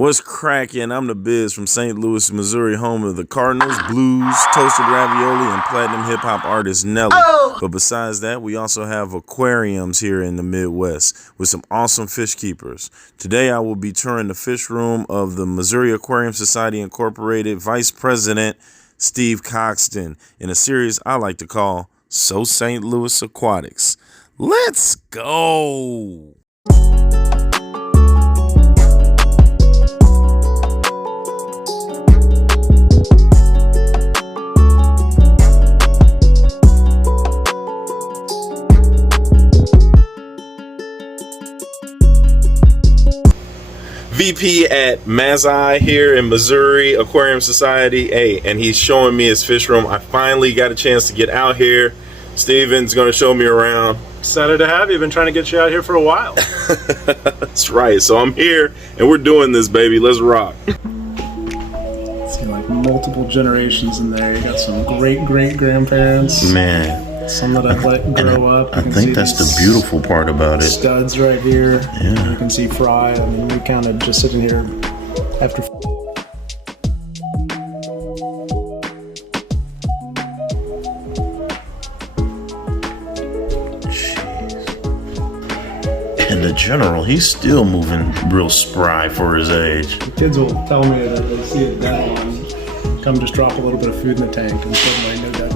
What's cracking? I'm the Biz from St. Louis, Missouri, home of the Cardinals, Blues, Toasted Ravioli, and platinum hip-hop artist Nelly. But besides that, we also have aquariums here in the Midwest with some awesome fish keepers. Today, I will be touring the fish room of the Missouri Aquarium Society Incorporated Vice President Steve Coxon in a series I like to call SO St. Louis Aquatics. Let's go! VP at MASI here in Missouri Aquarium Society. Hey, and he's showing me his fish room. I finally got a chance to get out here. Steven's going to show me around. Excited to have you. Been trying to get you out here for a while. That's right. So I'm here and we're doing this, baby. Let's rock. See, like multiple generations in there. You got some great-great-grandparents. Man. Some that I've let grow up. I think that's the beautiful part about it. Studs right here. Yeah. You can see fry. I mean, we kind of just sitting here after. In the general, he's still moving real spry for his age. The kids will tell me that they see a dad on, come just drop a little bit of food in the tank, and suddenly no dad.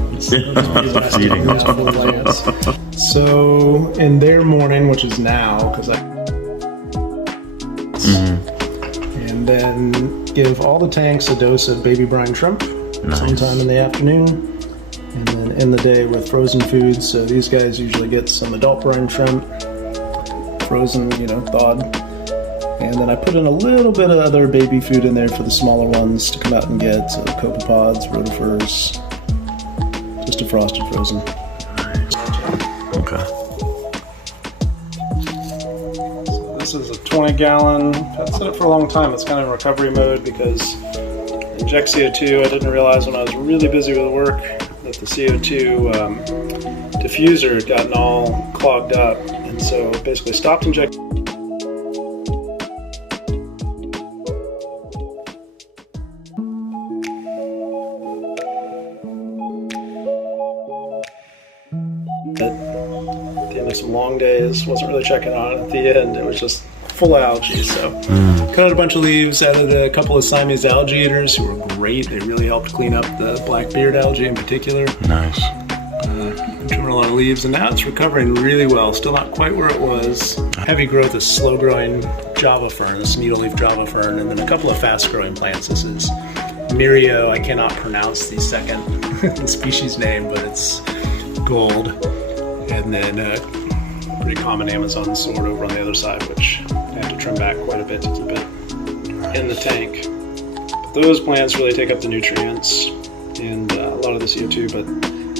So in their morning, which is now, because and then give all the tanks a dose of baby brine shrimp sometime in the afternoon, and then end the day with frozen foods. So these guys usually get some adult brine shrimp, frozen, thawed, and then I put in a little bit of other baby food in there for the smaller ones to come out and get, so copepods, rotifers. Just a frosted frozen. Okay. So this is a 20-gallon. I've set it for a long time. It's kind of in recovery mode because inject CO2. I didn't realize when I was really busy with work that the CO2 diffuser had gotten all clogged up, and so basically stopped injecting. At the end of some long days, wasn't really checking on it at the end. It was just full of algae, so cut out a bunch of leaves, added a couple of Siamese algae eaters who were great. They really helped clean up the black beard algae in particular. Nice. Trimming a lot of leaves, and now it's recovering really well. Still not quite where it was. Heavy growth is slow-growing Java fern, this needle-leaf Java fern, and then a couple of fast-growing plants. This is Mirio. I cannot pronounce the second the species name, but it's gold. And then pretty common Amazon sword over on the other side, which I have to trim back quite a bit to keep it in the tank. But those plants really take up the nutrients and a lot of the CO2, but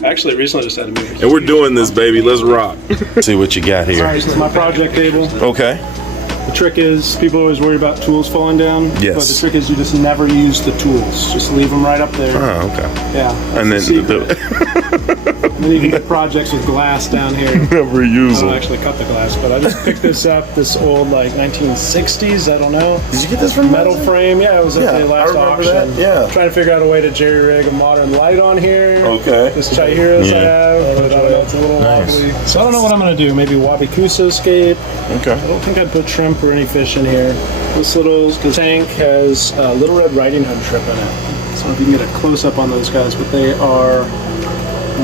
I actually recently just had to move. And we're doing this, baby. Let's rock. See what you got here. All right, this is my project table. Okay. The trick is, people always worry about tools falling down. Yes. But the trick is you just never use the tools. Just leave them right up there. Oh, okay. Yeah. And then then you can get projects with glass down here. never use I them. don't actually cut the glass, but I just picked this up, this old 1960s, I don't know. Did you get this from metal frame? Yeah, it was at the last auction. That. Yeah. Trying to figure out a way to jerry rig a modern light on here. Okay. This Chihiras I have, but I don't know, it's a little wobbly. So I don't know what I'm going to do. Maybe Wabikuso scape. Okay. I don't think I'd put shrimp or any fish in here. This little tank has little red riding hood shrimp in it. So if you can get a close up on those guys, but they are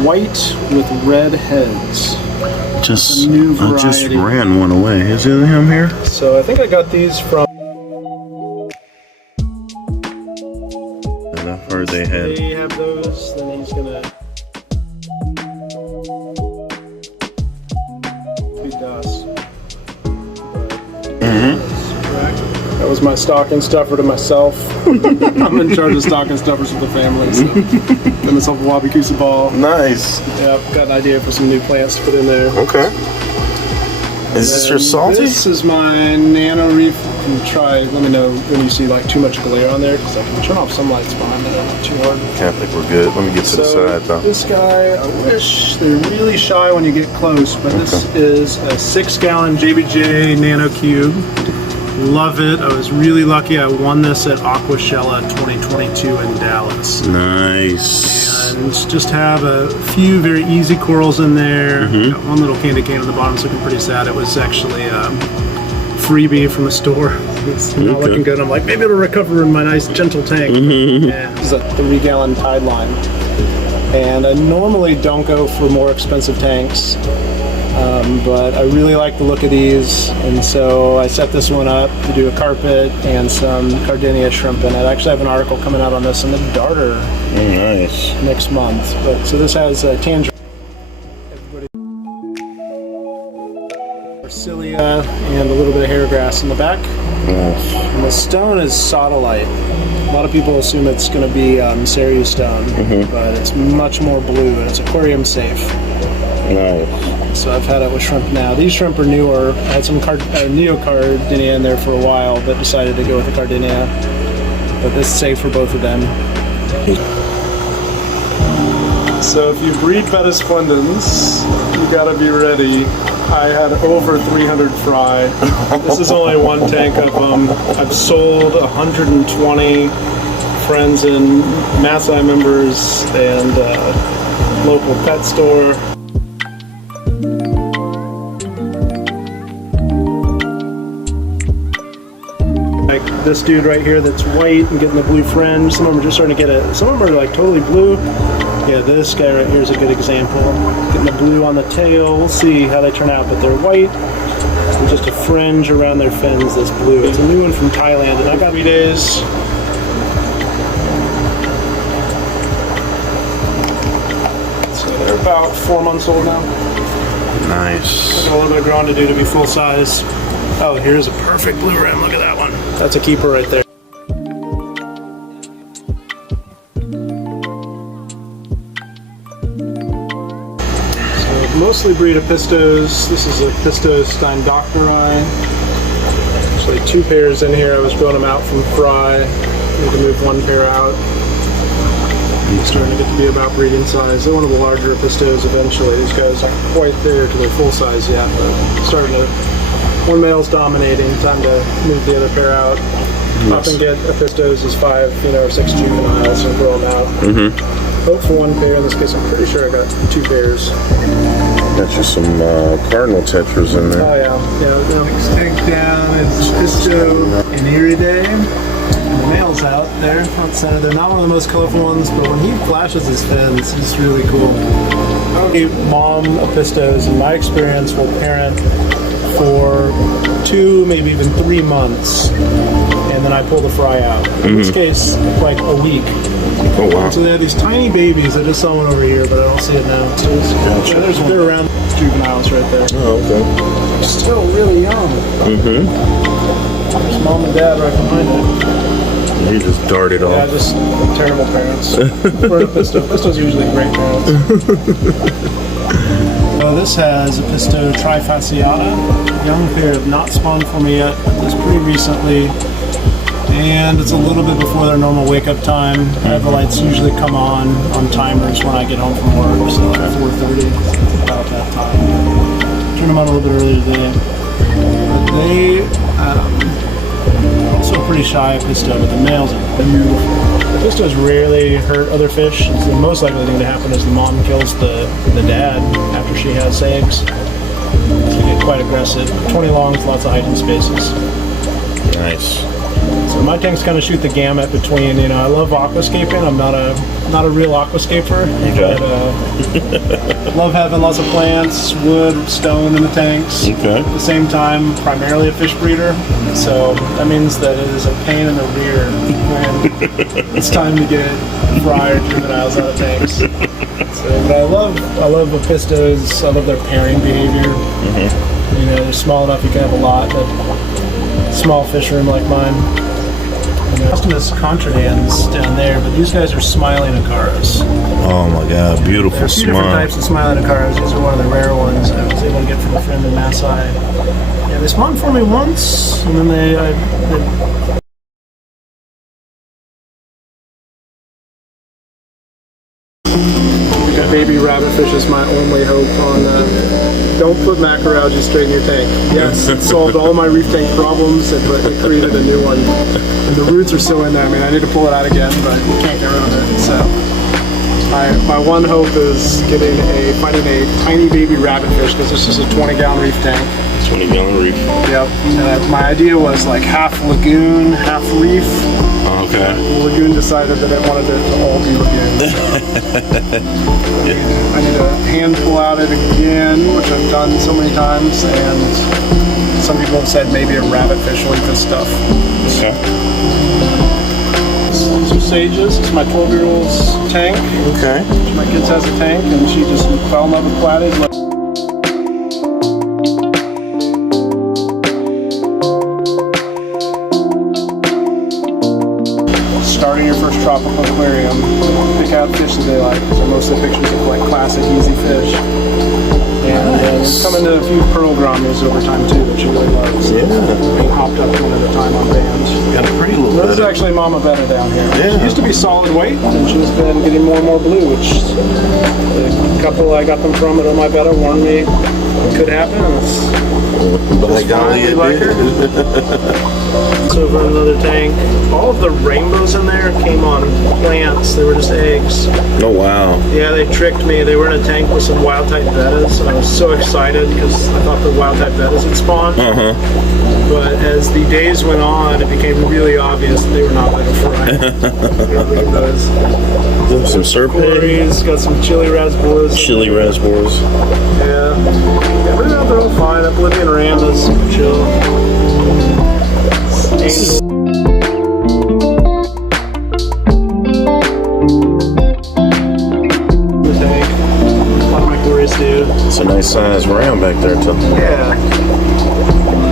white with red heads. I just ran one away. Is it him here? So I think I got these from. And I've heard they had. They have those. Then he's gonna feed us. That was my stocking stuffer to myself. I'm in charge of stocking stuffers with the family. So got myself a Wabikusa ball. Nice. Yep, got an idea for some new plants to put in there. Okay. Is this your salty? This is my Nano Reef. You can try, let me know when you see too much glare on there, because I can turn off some lights behind it, not too hard. Okay, I think we're good. Let me get to the side though. This guy, I wish, they're really shy when you get close, but this is a 6-gallon JBJ Nano Cube. Love it. I was really lucky. I won this at Aquashella 2022 in Dallas. Nice. And just have a few very easy corals in there. Got one little candy cane on the bottom, it's looking pretty sad. It was actually a freebie from the store. It's not looking good. I'm like, maybe it'll recover in my nice gentle tank. And it's a 3-gallon tide line. And I normally don't go for more expensive tanks. But I really like the look of these, and so I set this one up to do a carpet and some Cardinia shrimp in it. I actually have an article coming out on this in the Darter next month. But so this has tangerine, cilia, and a little bit of hair grass in the back. And the stone is sodalite. A lot of people assume it's going to be Ceru stone, but it's much more blue and it's aquarium safe. Nice. So I've had it with shrimp now. These shrimp are newer. I had some Neocardinia in there for a while, but decided to go with the Cardinia. But this is safe for both of them. So if you breed Betta Splendens, you gotta be ready. I had over 300 fry. This is only one tank of them. I've sold 120 friends and MASI members and local pet store. Like this dude right here that's white and getting the blue fringe. Some of them are just starting to get it. Some of them are like totally blue. Yeah, this guy right here is a good example. Getting the blue on the tail. We'll see how they turn out, but they're white. And just a fringe around their fins that's blue. It's a new one from Thailand, and I got 3 days. So they're about 4 months old now. Nice. Got a little bit of growing to do to be full size. Oh, here's a perfect blue rim. Look at that one. That's a keeper right there. So mostly breed Apistos. This is Apistogramma steindochneri. Actually 2 pairs in here. I was growing them out from fry. Need to move 1 pair out. It's starting to get to be about breeding size. They're one of the larger Apistos eventually. These guys aren't quite there to their full size yet, but starting to. One male's dominating. Time to move the other pair out. Often get Apistos as 5, or 6 juveniles and grow them out. Hope for 1 pair. In this case, I'm pretty sure I got 2 pairs. Got you some cardinal tetras in there. Oh yeah. Next tank down is Apisto and Iridae. The male's out there, front center. They're not one of the most colorful ones, but when he flashes his fins, it's really cool. Mom Apistos, in my experience, will parent for 2, maybe even 3 months, and then I pull the fry out. In this case, like a week. Oh wow. So they have these tiny babies. I just saw one over here, but I don't see it now. So they're around juveniles right there. Oh, okay. They're still really young. There's mom and dad right behind it. You just darted off. Yeah, just terrible parents. For Apisto. Apisto's usually great parents. So this has Apisto trifasciata. Young pair have not spawned for me yet. This pretty recently. And it's a little bit before their normal wake-up time. Everlights usually come on timers when I get home from work, so like 4:30, about that time. Turn them on a little bit earlier today. But they also pretty shy Apisto, but the males are beautiful. Apistos rarely hurt other fish. It's the most likely thing to happen is the mom kills the dad after she has eggs. So they get quite aggressive. 20 longs, lots of hiding spaces. Nice. So my tanks kind of shoot the gamut between, I love aquascaping. I'm not a real aquascaper, but love having lots of plants, wood, stone in the tanks. Okay. At the same time, primarily a fish breeder. So that means that it is a pain in the rear when it's time to get fry or juveniles out of tanks. So, but I love Apistos. I love their pairing behavior. They're small enough you can have a lot, but small fish room like mine. Customous contradans down there, but these guys are smiling acaras. Oh my god, beautiful There are 2 different smile. types of smiling acaras. These are one of the rare ones I was able to get from a friend in MASI. Yeah, they spawned for me once, and then they got baby rabbitfish is my only hope on don't put macroalgae straight in your tank. Yes, it solved all my reef tank problems, but it created a new one. And the roots are still in there. I mean, I need to pull it out again, but you can't get rid of it. So my one hope is finding a tiny baby rabbitfish, because this is a 20-gallon reef tank. 20-gallon reef. Yep. My idea was like half lagoon, half reef. Okay. The lagoon decided that it wanted it to all be lagoon. I need to hand pull out it again, which I've done so many times, and some people have said maybe a rabbitfish will eat this stuff. Okay. These are sages. It's my 12-year-old's tank. Okay. My kid has a tank, and she just fell in love with platyds. Starting your first tropical aquarium, pick out fish that they like. So most of the pictures of like classic, easy fish. And come into a few Apistogrammas over time too that she really loves. Yeah. Being hopped up one at a time on bands. Got a pretty little. This is actually Mama Betta down here. Yeah. She used to be solid weight, and she's been getting more and more blue, which the couple I got them from at My Betta warned me could happen. By golly, it like her. It's over another tank. All of the rainbows in there came on plants. They were just eggs. Oh wow. Yeah, they tricked me. They were in a tank with some wild type bettas, and I was so excited because I thought the wild type bettas had spawned. But as the days went on, it became really obvious that they were not rainbows. Some serpents. Got some chili raspberries. Chili raspberries. Yeah. But they're all fine. Oblivion Ramdas, chill. Angel. The tank. A lot of my glorious dude. It's a nice sized ram back there too. Yeah.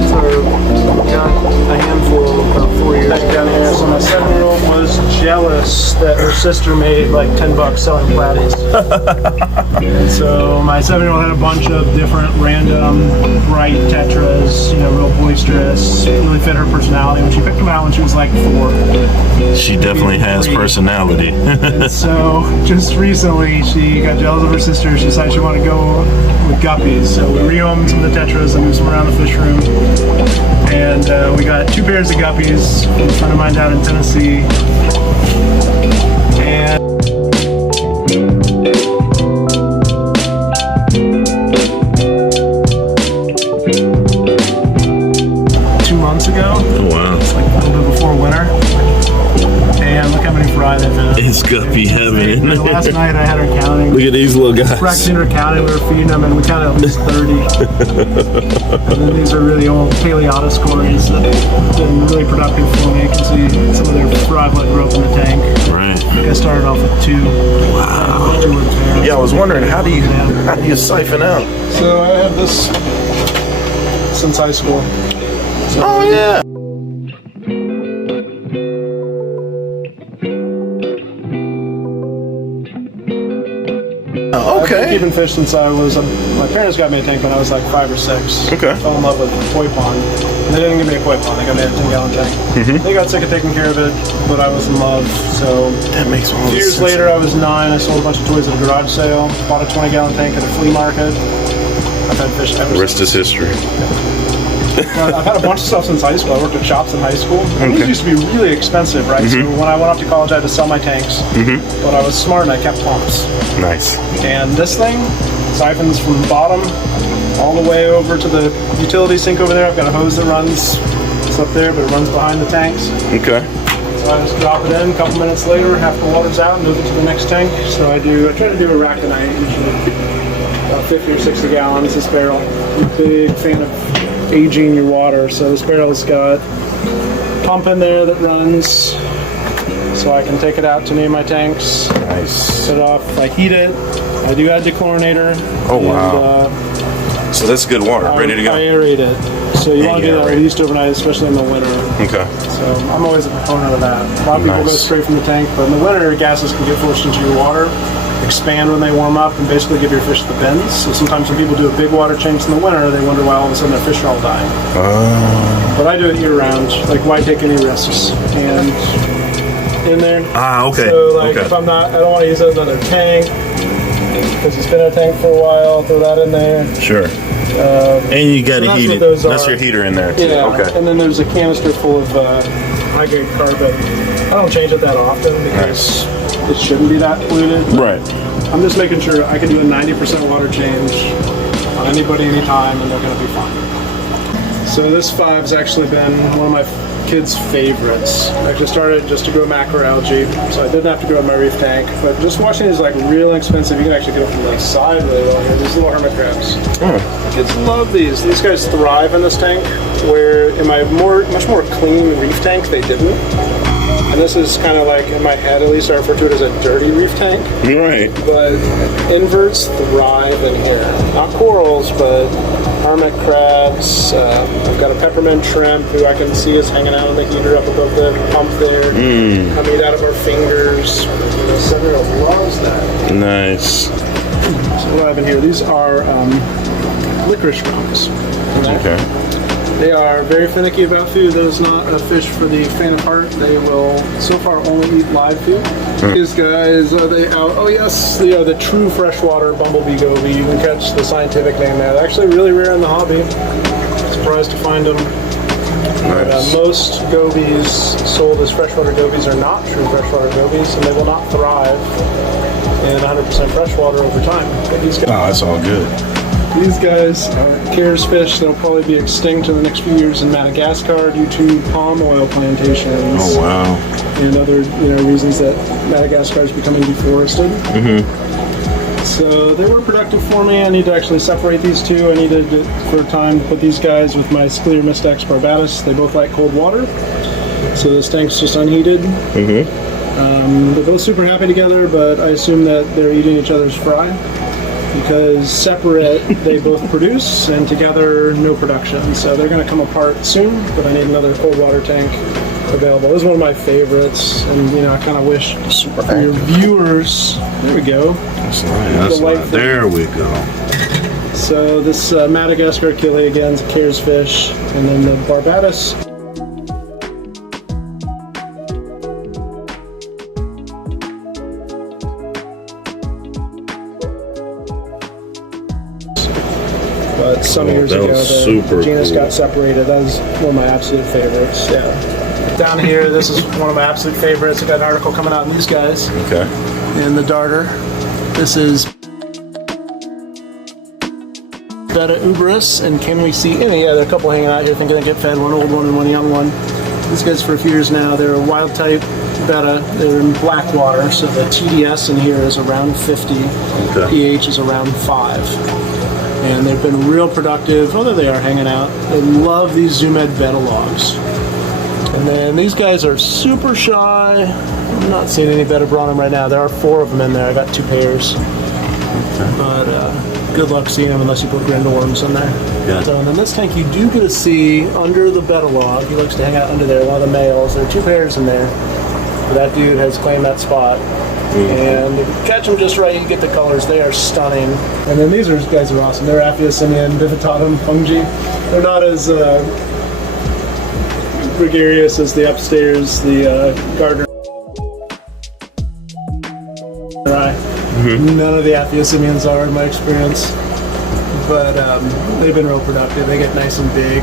So got a handful about 4 years down here. So my 7-year-old was jealous that her sister made like $10 selling platies. So my 7-year-old had a bunch of different random bright tetras, real boisterous, really fit her personality. When she picked them out when she was like 4. She definitely has personality. And so just recently she got jealous of her sister. She decided she wanted to go with guppies. So we rehomed some of the tetras and moved them around the fish room. And we got 2 pairs of guppies from a friend of mine down in Tennessee. And 2 months ago. Oh wow. It's like a little bit before winter. And look how many fry they've had. It's guppy heaven. Last night I had her counting. Look at these little guys. Practicing her counting, we were feeding them, and we counted at least 30. And then these are really old Paleotis cories that have been really productive for me. You can see some of their fry blood growth in the tank. Right. I think I started off with 2. Wow. 2 with pairs. Yeah, I was wondering how do you siphon out? So I have this since high school. So Oh yeah. I've Okay. been keeping fish since I was, my parents got me a tank when I was like 5 or 6. Okay. I fell in love with a koi pond. They didn't give me a koi pond, they got me a 10-gallon tank. They got sick of taking care of it, but I was in love, so. That makes all A few the years sense. later, I was 9, I sold a bunch of toys at a garage sale, bought a 20-gallon tank at a flea market. I've had fish ever The rest since. is history. I've had a bunch of stuff since high school. I worked at shops in high school. And these used to be really expensive, right? So when I went off to college, I had to sell my tanks. But I was smart and I kept pumps. Nice. And this thing siphons from the bottom all the way over to the utility sink over there. I've got a hose that runs, it's up there, but it runs behind the tanks. Okay. So I just drop it in, a couple minutes later, half the water's out, move it to the next tank. So I try to do a rack a night, usually about 50 or 60 gallons this barrel. I'm a big fan of aging your water. So this barrel's got a pump in there that runs, so I can take it out to any of my tanks. Nice. Set it off. I heat it. I do add dechlorinator. Oh wow. So that's good water, ready to I go. aerate it. So you want to get that Aerate. released overnight, especially in the winter. Okay. So I'm always a proponent of that. A lot of people go Nice. straight from the tank, but in the winter, gases can get forced into your water, expand when they warm up, and basically give your fish the bends. So sometimes when people do a big water change in the winter, they wonder why all of a sudden their fish are all dying. But I do it year round. Like, why take any risks? And in there. Ah, okay. So like, Okay. if I don't want to use another tank, because he's been in a tank for a while. Throw that in there. Sure. And you got to heat it. That's your heater in there, too. Yeah. Okay. And then there's a canister full of high-grade carbon. I don't change it that often because it shouldn't be that polluted. Right. I'm just making sure I can do a 90% water change on anybody, anytime, and they're going to be fine. So this 5 has actually been one of my kids' favorites. I actually started just to grow macroalgae, so I didn't have to grow in my reef tank. But just watching is like real expensive. You can actually get them from the side really well here. These little hermit crabs. Kids love these. These guys thrive in this tank, where in my much more clean reef tank, they didn't. And this is kind of like, in my head at least, I refer to it as a dirty reef tank. Right. But inverts thrive in here. Not corals, but hermit crabs. I've got a peppermint shrimp who I can see is hanging out in the heater up above the pump there. Coming out of our fingers. The 7-year-old loves that. Nice. So what I have in here, these are licorice drums. Okay. They are very finicky about food. That is not a fish for the faint of heart. They will, so far, only eat live food. These guys, are they out? Oh yes, they are the true freshwater bumblebee goby. You can catch the scientific name there. They're actually really rare in the hobby. Surprised to find them. Nice. Most gobies sold as freshwater gobies are not true freshwater gobies, and they will not thrive in 100% freshwater over time. But these guys, That's all good. these guys, Cares fish, they'll probably be extinct in the next few years in Madagascar due to palm oil plantations. Oh, wow. And other reasons that Madagascar is becoming deforested. So they were productive for me. I need to actually separate these two. I needed for a time to put these guys with my Sclear Mystax barbatus. They both like cold water. So this tank's just unheated. They're both super happy together, but I assume that they're eating each other's fry. Because separate, they both produce, and together, no production. So they're going to come apart soon, but I need another cold water tank available. This is one of my favorites, and I kind of wish for your viewers. There we go. That's right. There we go. So this Madagascar Achille again is a Cares fish, and then the barbatus. But some years ago, the genus got separated. That was one of my absolute favorites. Yeah. Down here, this is one of my absolute favorites. I've got an article coming out on these guys. Okay. In the darter. This is Betta Uberus, and can we see any? Yeah, there are a couple hanging out here thinking they get fed, one old one and one young one. These guys for a few years now, they're a wild type betta. They're in black water, so the TDS in here is around 50. Okay. pH is around 5. And they've been real productive, although they are hanging out. They love these Zoom Ed betta logs. And then these guys are super shy. I'm not seeing any betta bronum right now. There are 4 of them in there. I got 2 pairs. But good luck seeing them unless you put grindle worms in there. Yeah. So, and then this tank you do get to see under the betta log. He likes to hang out under there, one of the males. There are 2 pairs in there. But that dude has claimed that spot. And if you catch them just right, you get the colors. They are stunning. And then these guys are awesome. They're Apistogramma vividatum fungi. They're not as gregarious as the upstairs, the gardener. None of the Apistogrammas are, in my experience. But they've been real productive. They get nice and big.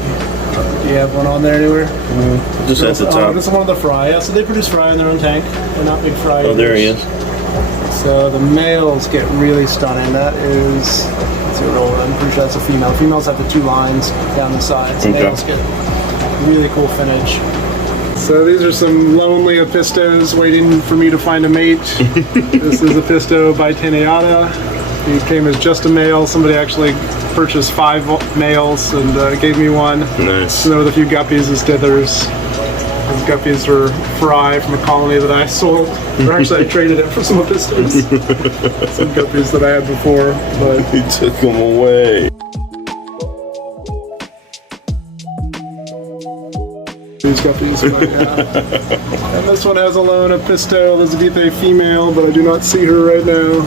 Do you have one on there anywhere? Just at the top. This is one of the fry. Yeah, so they produce fry in their own tank. They're not big fry. Oh, there he is. So the males get really stunning. That is, let's see what order. I'm pretty sure that's a female. Females have the 2 lines down the sides. Okay. Males get really cool finnage. So these are some lonely Apistos waiting for me to find a mate. This is Apisto biteneata. He came as just a male. Somebody actually purchased 5 males and gave me one. Nice. And then with a few guppies as dithers. Those guppies were fry from a colony that I sold. Or actually, I traded it for some Apistos. Some guppies that I had before, but he took them away. These guppies, but, and this one has a lone Apisto Elizabethae female, but I do not see her right now.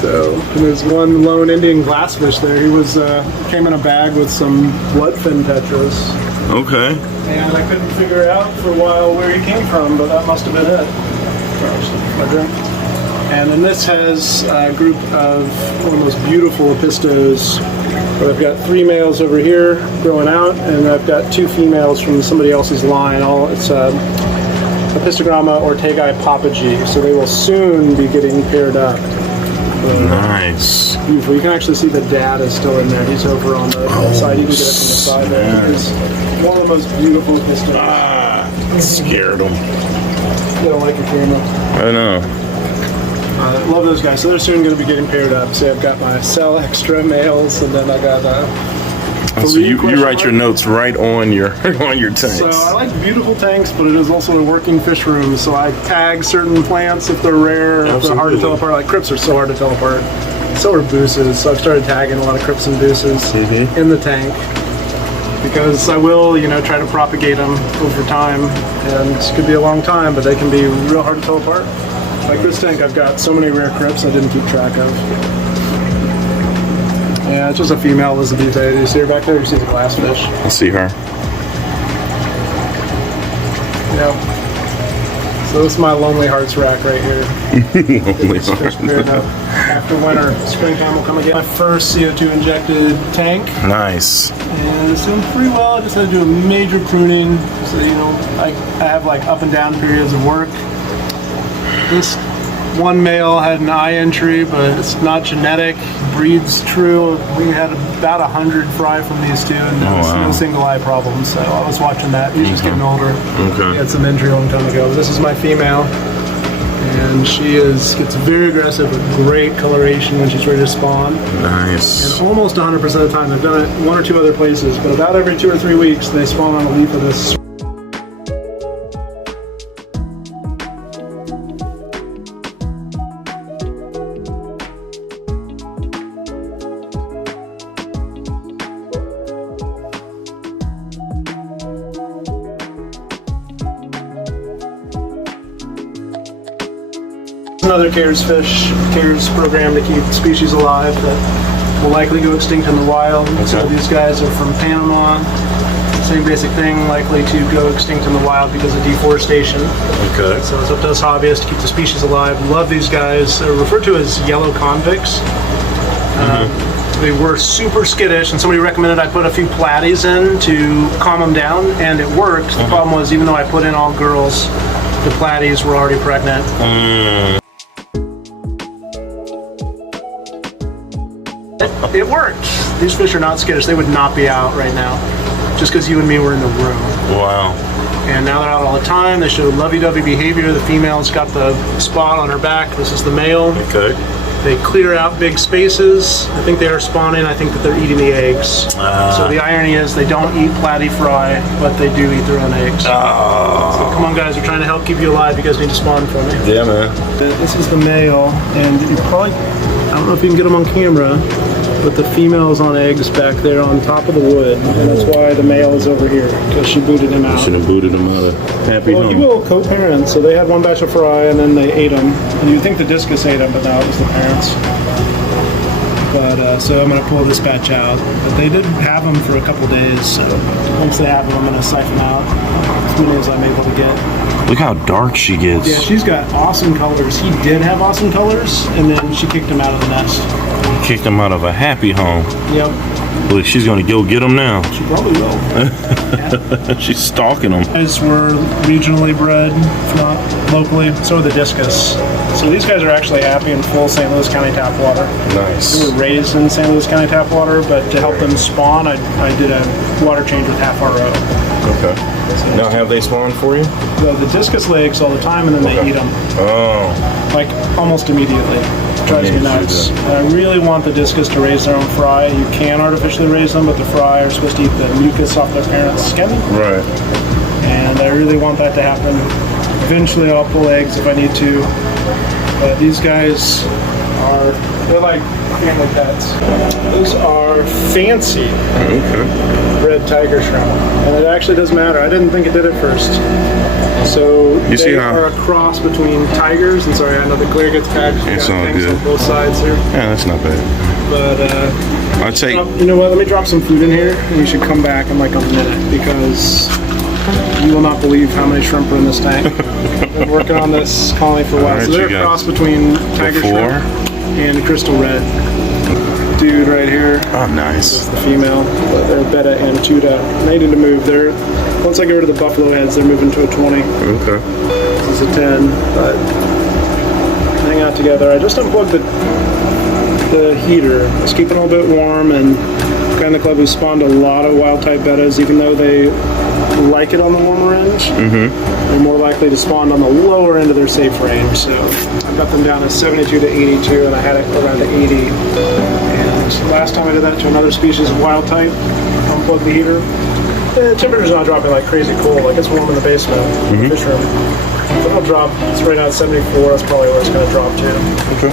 So, and there's one lone Indian glassfish there. He was came in a bag with some bloodfin tetras. Okay. And I couldn't figure out for a while where he came from, but that must have been it. My drink. And then this has a group of one of the most beautiful Apistos. But I've got 3 males over here growing out, and I've got 2 females from somebody else's line. It's Apistogramma ortegii papagi, so they will soon be getting paired up. Nice. Beautiful. You can actually see the dad is still in there. He's over on the side. You can get it from the side there. It's one of the most beautiful Apistos. Ah, scared them. You don't like your camera. I know. Love those guys. So they're soon going to be getting paired up. So I've got my cell extra males, and then I got so you write your notes right on your tanks. So I like beautiful tanks, but it is also a working fish room. So I tag certain plants if they're rare, if they're hard to tell apart. Like crypts are so hard to tell apart. So are booses. So I've started tagging a lot of crypts and booses in the tank, because I will, try to propagate them over time. And this could be a long time, but they can be real hard to tell apart. Like this tank, I've got so many rare crypts I didn't keep track of. Yeah, it's just a female Elizabethae. Do you see her back there? You see the glassfish? I see her. Yep. So this is my Lonely Hearts rack right here. Lonely Hearts. After winter, springtime will come again. My first CO2 injected tank. Nice. And it's doing pretty well. I just had to do a major pruning. So, I have like up and down periods of work. This one male had an eye entry, but it's not genetic. Breeds true. We had about 100 fry from these 2, and no single eye problems. So I was watching that. He's just getting older. Okay. He had some injury a long time ago. This is my female, and she gets very aggressive with great coloration when she's ready to spawn. Nice. And almost 100% of the time, I've done it 1 or 2 other places, but about every 2 or 3 weeks, they spawn on a leaf of this. Another CARES program to keep species alive that will likely go extinct in the wild. Okay. So these guys are from Panama. Same basic thing, likely to go extinct in the wild because of deforestation. Okay. So it's up to us hobbyists to keep the species alive. Love these guys. They're referred to as yellow convicts. They were super skittish, and somebody recommended I put a few platies in to calm them down, and it worked. The problem was, even though I put in all girls, the platies were already pregnant. It worked. These fish are not skittish. They would not be out right now, just because you and me were in the room. Wow. And now they're out all the time. They show lovey-dovey behavior. The female's got the spot on her back. This is the male. Okay. They clear out big spaces. I think they are spawning. I think that they're eating the eggs. So the irony is they don't eat platy fry, but they do eat their own eggs. So come on, guys. We're trying to help keep you alive. You guys need to spawn for me. Yeah, man. This is the male, and you probably, I don't know if you can get them on camera, but the female is on eggs back there on top of the wood, and that's why the male is over here, because she booted him out. Should have booted him out of happy home. Well, you will co-parent, so they had one batch of fry, and then they ate them. And you'd think the Discus ate them, but no, it was the parents. But, so I'm going to pull this batch out. But they did have them for a couple days, so once they have them, I'm going to siphon out as many as I'm able to get. Look how dark she gets. Yeah, she's got awesome colors. He did have awesome colors, and then she kicked him out of the nest. Kicked him out of a happy home. Yep. Look, she's going to go get him now. She probably will. Yeah. She's stalking them. These were regionally bred, if not locally. So are the Discus. So these guys are actually happy in full St. Louis County tap water. Nice. They were raised in St. Louis County tap water, but to help them spawn, I did a water change with half RO. Okay. Now, have they spawned for you? The Discus lay eggs all the time, and then they eat them. Oh. Like, almost immediately. Drives me nuts. I really want the Discus to raise their own fry. You can artificially raise them, but the fry are supposed to eat the mucus off their parents' skin. Right. And I really want that to happen. Eventually I'll pull eggs if I need to. But these guys they're like family pets. Those are fancy red tiger shrimp. And it actually does matter. I didn't think it did at first. So they are a cross between tigers, and sorry, I know the glare gets bad. It's all good. On both sides here. Yeah, that's not bad. But I'd say, you know what? Let me drop some food in here, and we should come back in like a minute, because You will not believe how many shrimp are in this tank. Been working on this colony for a while. Right, So they're a cross between tiger shrimp and crystal red. Dude right here. Oh, nice. Is the female, but they're Betta and Tuda. They need to move. Once I get rid of the buffalo heads, they're moving to a 20. Okay. This is a 10, but hang out together. I just unplugged the heater. It's keeping it a little bit warm, and guy in the club who's spawned a lot of wild type bettas, even though they like it on the warmer range, they're more likely to spawn on the lower end of their safe range. So I've got them down to 72 to 82, and I had it around to 80. And last time I did that to another species of wild type, unplugged the heater. The temperature's not dropping like crazy cold, like it's warm in the basement, in the fish room. But it'll drop. It's right now at 74. That's probably where it's going to drop to. Okay.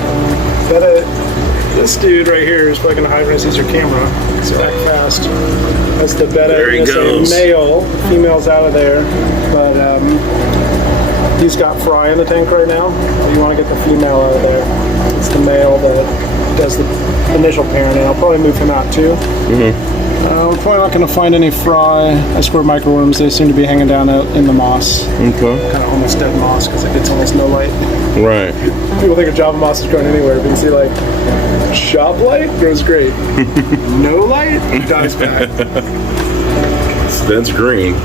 This dude right here is probably going to hide when he sees your camera. It's back fast. That's the Betta. There he goes. Male. Female's out of there. But he's got fry in the tank right now. You want to get the female out of there. It's the male that does the initial parenting. I'll probably move him out too. We're probably not going to find any fry. I squirt microworms. They seem to be hanging down out in the moss. Okay. Kind of almost dead moss because it gets almost no light. Right. People think a Java moss is growing anywhere, but you can see like shop light grows great. No light dies back. That's green.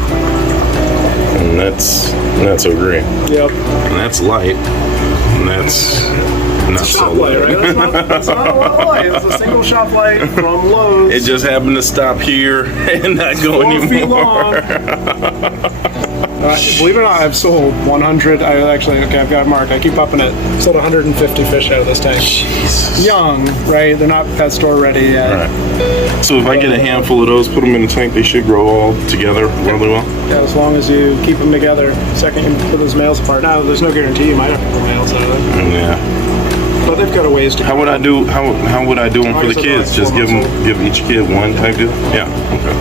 And that's not so green. Yep. And that's light. And that's not so Shop light, right? That's not a lot of light. It's a single shop light from Lowe's. It just happened to stop here and not go 4 feet anymore. long. Believe it or not, I've sold 100. I've got it marked. I keep upping it. Sold 150 fish out of this tank. Jesus. Young, right? They're not pet store ready yet. Right. So if I get a handful of those, put them in the tank, they should grow all together really well? Yeah, as long as you keep them together. Second, you put those males apart. Now, there's no guarantee you might have to pull males out of them. Yeah. But they've got a ways to go. How would I do them for the kids? Just give each kid one type deal? Yeah. Okay.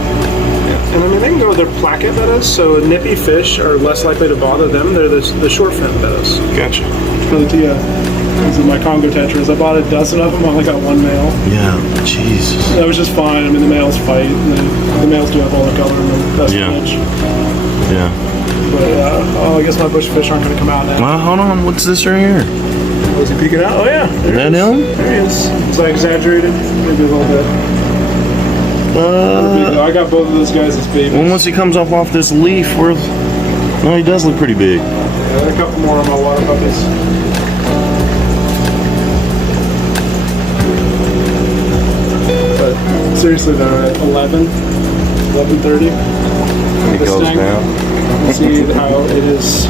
And I mean, they can go with their placket bettas, so nippy fish are less likely to bother them. They're the short fin bettas. Gotcha. For the Tia. These are my Congo tetras. I bought a dozen of them. I only got one male. Yeah. Jesus. That was just fine. I mean, the males fight. And the males do have all the color in them. That's Yeah. the edge. Yeah. But I guess my bush fish aren't going to come out now. Well, hold on. What's this right here? Was he peeking out? Oh yeah. Is that him? There he is. It's like exaggerated, maybe a little bit. I got both of those guys as babies. Well, once he comes off this leaf, no, he does look pretty big. Yeah, there are a couple more of my water puppies. But seriously, they're at 11:30. He goes down. You see how it is,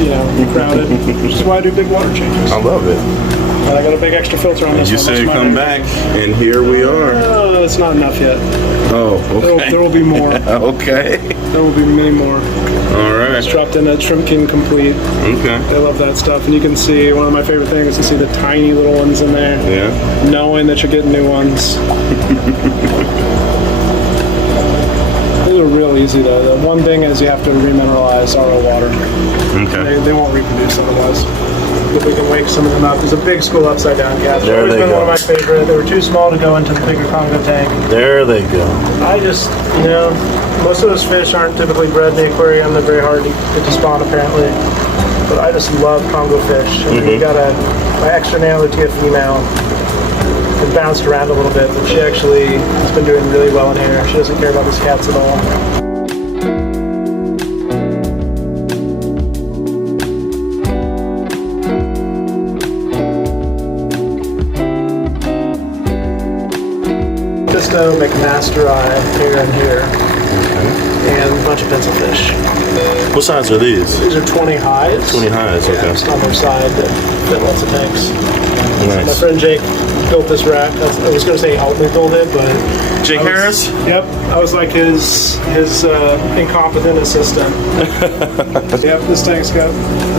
crowded, which is why I do big water changes. I love it. And I got a big extra filter on this You one. say come back, and here we are. No, it's not enough yet. Oh, okay. There will be more. Okay. There will be many more. All right. It's dropped in that Shrimp King Complete. Okay. I love that stuff. And you can see, one of my favorite things is to see the tiny little ones in there. Yeah. Knowing that you're getting new ones. These are real easy though. The one thing is you have to remineralize RO water. Okay. They won't reproduce otherwise. But we can wake some of them up. There's a big school upside down cats. There Always they been go. one of my favorite. They were too small to go into the bigger Congo tank. There they go. I just, most of those fish aren't typically bred in the aquarium. They're very hard to get to spawn apparently. But I just love Congo fish. And we got my extra Nano Tia female. It bounced around a little bit, but she actually has been doing really well in here. She doesn't care about these cats at all. Pisto, McMasteri, here and here, and a bunch of pencil fish. What size are these? These are 20 highs. 20 highs, Yeah, okay. just on their side that fit lots of tanks. My Nice. friend Jake built this rack. I was going to say he helped me build it, but Jake Harris? Yep, I was like his incompetent assistant. Yep, this tank's got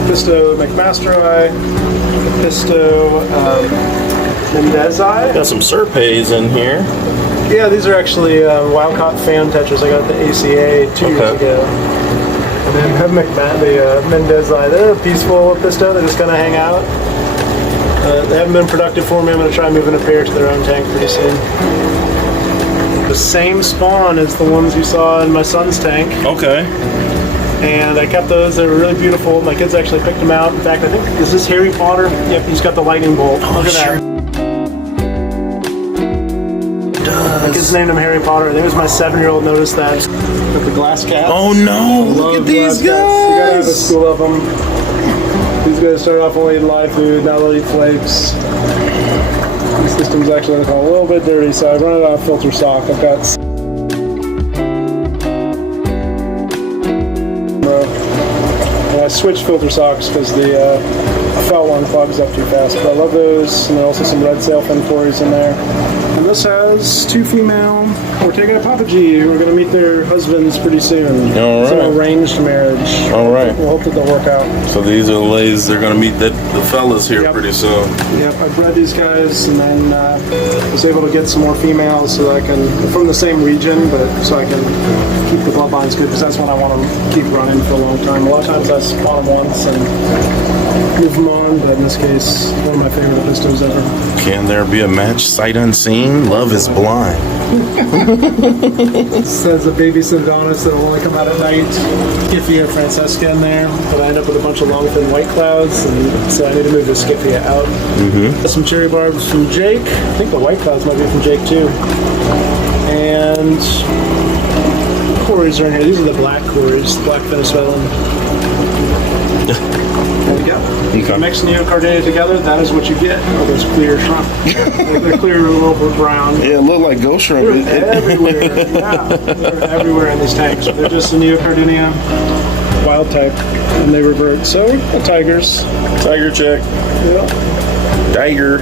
Pisto McMasteri, Pisto Mendezi. Got some Serpes in here. Yeah, these are actually wild-caught fan tetras I got at the ACA 2 years ago. And then have the Mendezi. They're a peaceful Pisto. They just kind of hang out. They haven't been productive for me. I'm going to try moving a pair to their own tank pretty soon. The same spawn as the ones you saw in my son's tank. Okay. And I kept those. They were really beautiful. My kids actually picked them out. In fact, I think, is this Harry Potter? Yep, he's got the lightning bolt. Look at that. My kids named him Harry Potter. I think it was my 7-year-old noticed that. With the glass cats. Oh no! Look at these guys. You gotta have a school of them. He's gonna start off only eating live food. Now they'll eat flakes. The system's actually a little bit dirty, so I run it on a filter sock. I've got. And I switched filter socks because the felt one clogs up too fast. But I love those, and there are also some red sail fin quarries in there. And this has 2 female Ortega Apogee who are going to meet their husbands pretty soon. All It's right. an arranged marriage. All right. We'll hope that they'll work out. So these are the ladies. They're gonna meet the fellas here Yep. pretty soon. Yep, I bred these guys, and then was able to get some more females so that I can, from the same region, but so I can keep the bloodlines good, because that's what I want to keep running for a long time. A lot of times I spawn them once and move them on, but in this case, one of my favorite Apistos ever. Can there be a match sight unseen? Love is blind. It says a baby Syndonis that will only come out at night. Scyphia Francesca in there, but I end up with a bunch of long fin white clouds, and so I need to move the Scyphia out. Some cherry barbs from Jake. I think the white clouds might be from Jake too. And quarries are in here. These are the black quarries, black Venezuelan. There we go. Okay. Mix neocardinia together, that is what you get. Oh, those clear shrimp. They're clear, a little bit brown. Yeah, it looked like ghost shrimp. They're everywhere. Yeah, they're everywhere in these tanks. They're just a neocardinia wild type, and they revert. So, tigers. Tiger check. Yeah. Tiger.